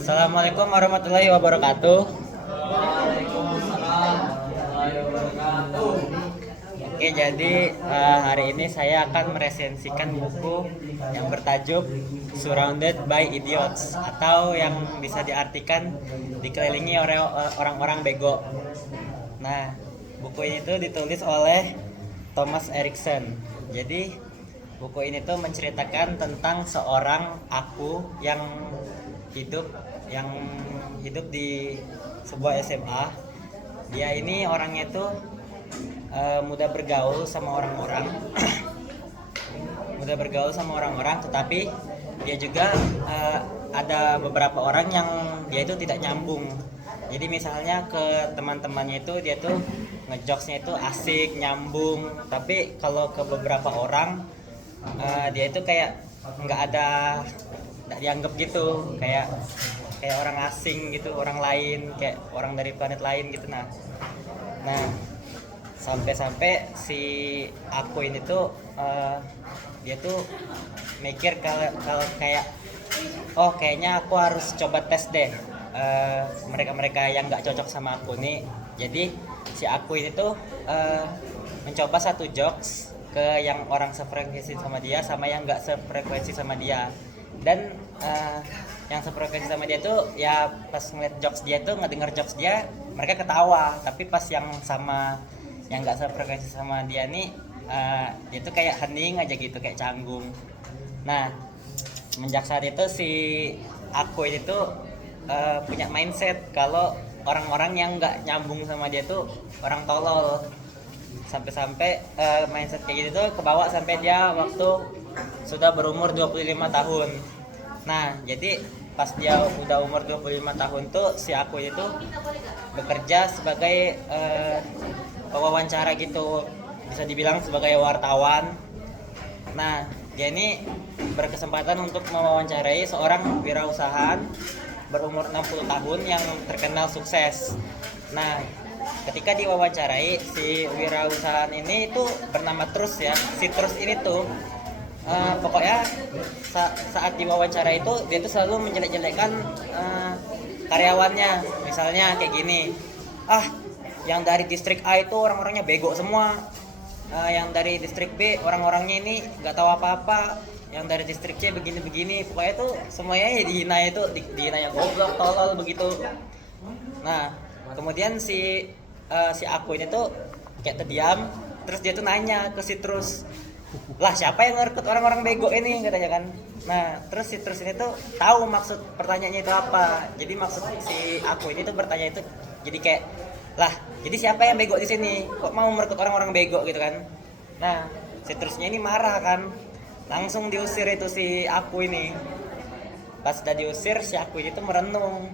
Assalamualaikum warahmatullahi wabarakatuh. Waalaikumsalam warahmatullahi wabarakatuh. Oke, jadi hari ini saya akan meresensikan buku yang bertajuk Surrounded by Idiots, atau yang bisa diartikan dikelilingi oleh orang-orang bego. Nah, buku ini tuh ditulis oleh Thomas Erikson. Jadi buku ini tuh menceritakan tentang seorang aku hidup yang hidup di sebuah SMA. Dia ini orangnya tuh mudah bergaul sama orang-orang, tetapi dia juga ada beberapa orang yang dia itu tidak nyambung. Jadi misalnya ke teman-temannya itu dia tuh ngejokesnya itu asik, nyambung, tapi kalau ke beberapa orang dia itu kayak nggak dianggap gitu, kayak orang asing gitu, orang lain, kayak orang dari planet lain gitu. Nah sampai-sampai si aku ini tuh dia tuh mikir kalau kayak, oh kayaknya aku harus coba tes deh mereka-mereka yang nggak cocok sama aku nih. Jadi si aku ini tuh mencoba satu jokes ke yang orang sefrekuensi sama dia sama yang nggak sefrekuensi sama dia. Dan yang sefrekuensi sama dia tuh ya pas ngeliat jokes dia tuh, ngedenger jokes dia, mereka ketawa. Tapi pas yang sama yang nggak sefrekuensi sama dia nih, dia tuh kayak hening aja gitu, kayak canggung. Nah, semenjak saat itu si aku ini tuh punya mindset kalau orang-orang yang nggak nyambung sama dia tuh orang tolol. Sampai-sampai mindset kayak gitu tuh kebawa sampai dia waktu sudah berumur 25 tahun. Nah, jadi pas dia udah umur 25 tahun tuh si aku itu bekerja sebagai pewawancara gitu, bisa dibilang sebagai wartawan. Nah, dia ini berkesempatan untuk mewawancarai seorang wirausahaan berumur 60 tahun yang terkenal sukses. Nah, ketika diwawancarai si wirausahaan ini itu bernama Trus ya. Si Trus ini tuh pokoknya saat diwawancara itu dia tuh selalu menjelek-jelekan karyawannya. Misalnya kayak gini, yang dari distrik A itu orang-orangnya bego semua, yang dari distrik B orang-orangnya ini nggak tahu apa-apa, yang dari distrik C begini-begini. Pokoknya tuh semuanya dihina, itu dihinanya goblok, tolol begitu. Nah, kemudian si aku ini tuh kayak terdiam, terus dia tuh nanya ke si Trus, lah siapa yang ngerekrut orang-orang bego ini, katanya kan. Nah, terus si Trus ini tuh tahu maksud pertanyaannya itu apa. Jadi maksud si aku ini tuh bertanya itu jadi kayak, lah jadi siapa yang bego di sini, kok mau merekrut orang-orang bego gitu kan. Nah, si Trusnya ini marah kan, langsung diusir itu si aku ini. Pas udah diusir, si aku ini tuh merenung,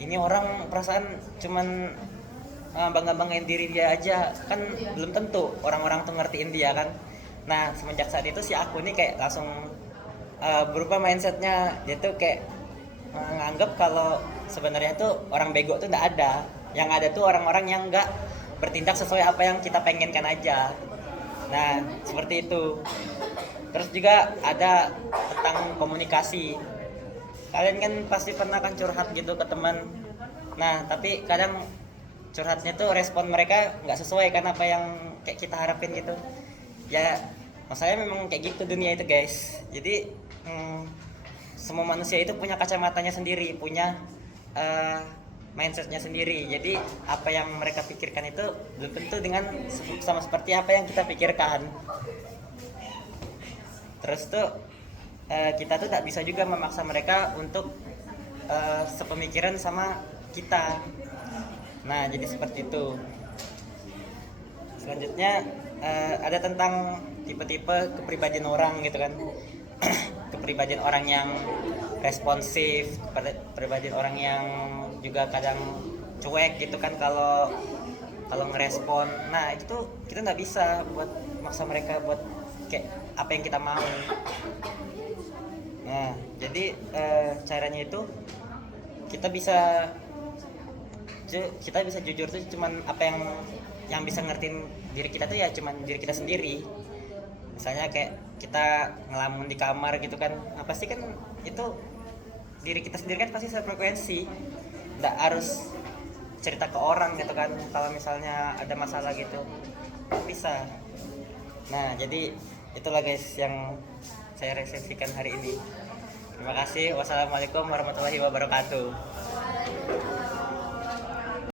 ini orang perasaan cuman bangga-banggain diri dia aja, kan belum tentu orang-orang tuh ngertiin dia kan. Nah, semenjak saat itu si aku ini kayak langsung berubah mindsetnya. Dia tuh kayak nganggep kalau sebenarnya tuh orang bego tuh nggak ada, yang ada tuh orang-orang yang nggak bertindak sesuai apa yang kita pengenkan aja. Nah, seperti itu. Terus juga ada tentang komunikasi. Kalian kan pasti pernah kan curhat gitu ke teman. Nah, tapi kadang curhatnya tuh respon mereka nggak sesuai kan apa yang kayak kita harapin gitu. Ya, masalahnya memang kayak gitu dunia itu, guys. Jadi semua manusia itu punya kacamatanya sendiri, punya mindsetnya sendiri. Jadi apa yang mereka pikirkan itu belum tentu dengan sama seperti apa yang kita pikirkan. Terus tuh kita tuh tak bisa juga memaksa mereka untuk sepemikiran sama kita. Nah, jadi seperti itu. Selanjutnya ada tentang tipe-tipe kepribadian orang gitu kan. Kepribadian orang yang responsif, kepribadian orang yang juga kadang cuek gitu kan kalau ngerespon. Nah, itu tuh kita nggak bisa buat maksa mereka buat kayak apa yang kita mau. Nah, jadi caranya itu kita bisa jujur tuh cuman apa yang bisa ngertiin diri kita tuh ya cuman diri kita sendiri. Misalnya kayak kita ngelamun di kamar gitu kan, nah pasti kan itu diri kita sendiri kan pasti sefrekuensi, nggak harus cerita ke orang gitu kan kalau misalnya ada masalah gitu, bisa. Nah jadi itulah guys yang saya resepsikan hari ini. Terima kasih. Wassalamualaikum warahmatullahi wabarakatuh.